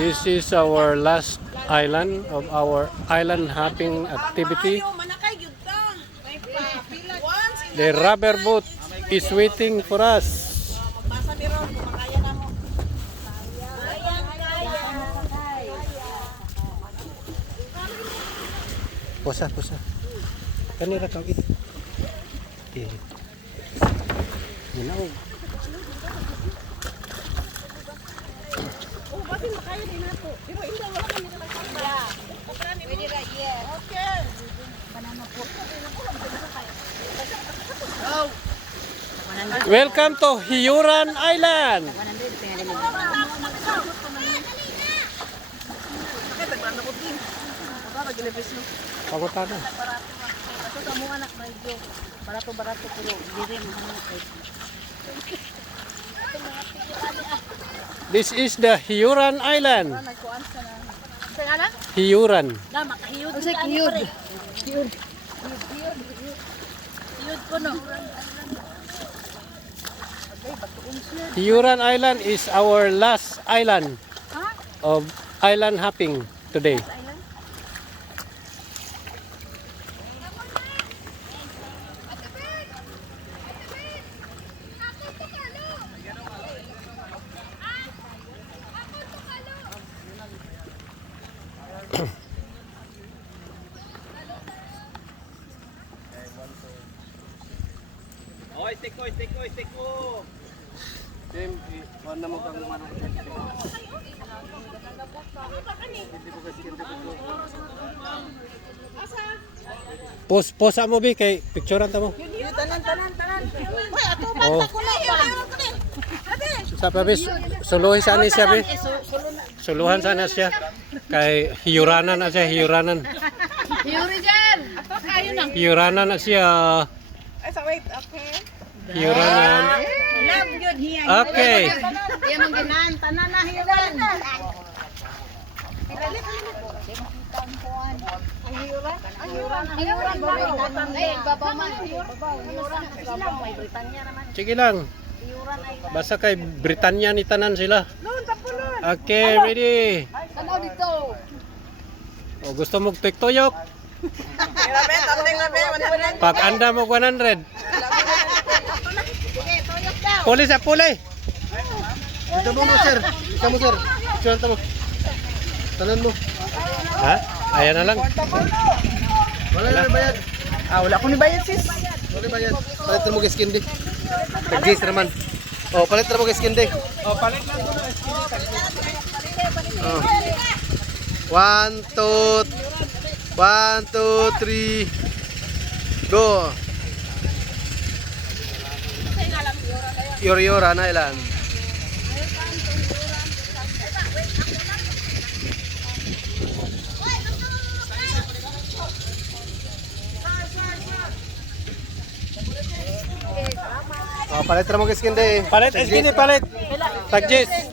This is our last island of our island hopping activity. The rubber boat is waiting for us. Pusa. Kanira kau itu. Ginaw. Welcome to Hiyuran Island. Pagutana. Barato pero diri mahal. This is the Hiyuran Island. Hiyuran. Hiyuran Island is our last island of island hopping today. Stick ko. Tim, na mo kang mana. Posa mo bi kay picturean ta mo. Tanan. Hoy, ato Oh. ko na. Sa pabis suluhin sana siya bi. Suluhan sana siya kay hiyuranan na siya, hiyuranan. Yuri dyan. Ato kayo na. Hiyuranan na siya. Ay, so wait, okay. Hiyuranan. Love yun hiya. Okay. Iya mong ginahan, tanan na hiyan. Sige lang. Basta kay Britanya ni tanan sila. Okay, ready. Ano dito? O gusto mo tuyok? Pag anda mo 100. Puli sa puli. Dito mo sir. Ikaw mo sir. Ikaw mo. Tanan mo. Ha? Ayan na lang. Wala na bayad. Wala ko ni bayad sis. Wala bayad. Palit mo kay skin di. Tagis naman. Oh, palit mo kay skin di. Oh, palit lang ko na skin di. Oh. 1 2 3 go. Yor-yoran na ilan. Oh, palit mo kay skin di. Palit, skin palit. Tagjis.